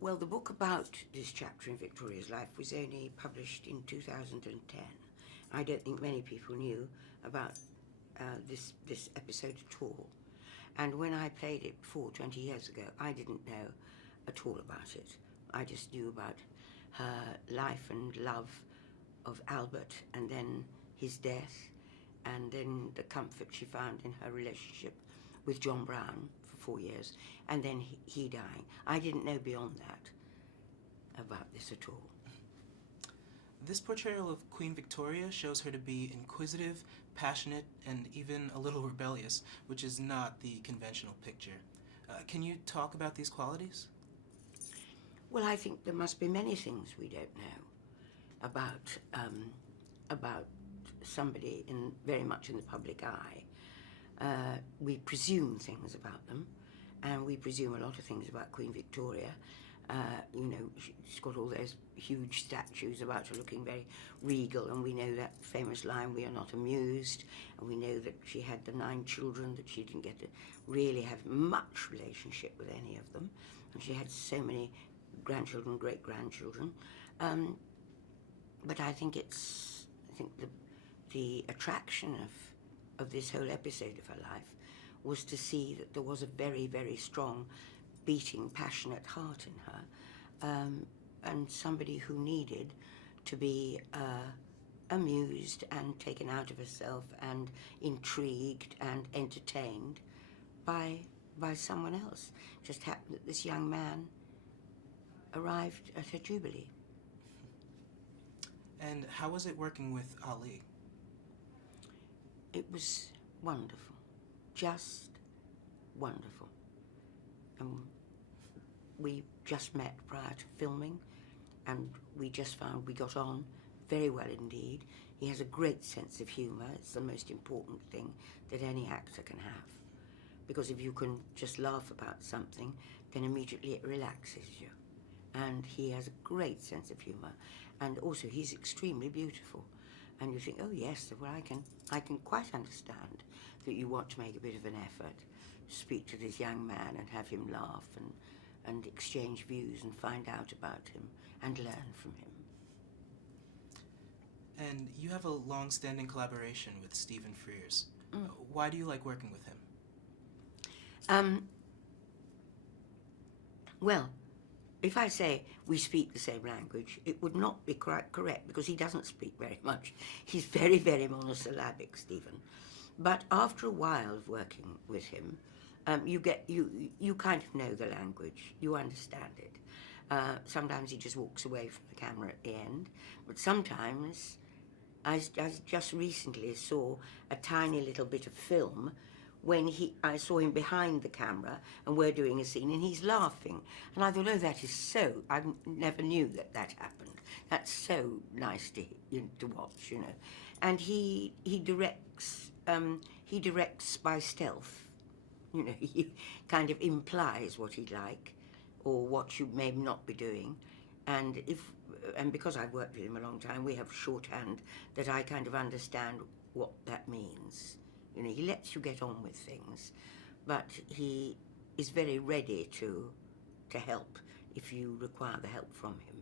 Well, the book about this chapter in Victoria's life was only published in 2010. I don't think many people knew about this episode at all. And when I played it before, 20 years ago, I didn't know at all about it. I just knew about her life and love of Albert, and then his death, and then the comfort she found in her relationship with John Brown for 4 years, and then he dying. I didn't know beyond that about this at all. This portrayal of Queen Victoria shows her to be inquisitive, passionate, and even a little rebellious, which is not the conventional picture. Can you talk about these qualities? Well, I think there must be many things we don't know about somebody very much in the public eye. We presume things about them, and we presume a lot of things about Queen Victoria. You know, she's got all those huge statues about her looking very regal, and we know that famous line, "We are not amused," and we know that she had the 9 children, that she didn't get to really have much relationship with any of them, and she had so many grandchildren, great-grandchildren. But I think the attraction of this whole episode of her life was to see that there was a very, very strong, beating, passionate heart in her, and somebody who needed to be amused and taken out of herself and intrigued and entertained by someone else. It just happened that this young man arrived at her jubilee. And how was it working with Ali? It was wonderful, just wonderful. We just met prior to filming, and we just found we got on very well indeed. He has a great sense of humour. It's the most important thing that any actor can have, because if you can just laugh about something, then immediately it relaxes you. And he has a great sense of humour, and also he's extremely beautiful. And you think, oh yes, well I can quite understand that you want to make a bit of an effort, speak to this young man and have him laugh and exchange views and find out about him and learn from him. And you have a long-standing collaboration with Stephen Frears. Why do you like working with him? Well, if I say we speak the same language, it would not be quite correct, because he doesn't speak very much. He's very, very monosyllabic, Stephen. But after a while of working with him, you kind of know the language, you understand it. Sometimes he just walks away from the camera at the end, but sometimes, I just recently saw a tiny little bit of film when I saw him behind the camera and we're doing a scene and he's laughing. And I thought, oh, that is so, I never knew that happened. That's so nice to watch, you know. And he directs by stealth. You know, he kind of implies what he'd like or what you may not be doing. And because I've worked with him a long time, we have shorthand that I kind of understand what that means. You know, he lets you get on with things, but he is very ready to help if you require the help from him.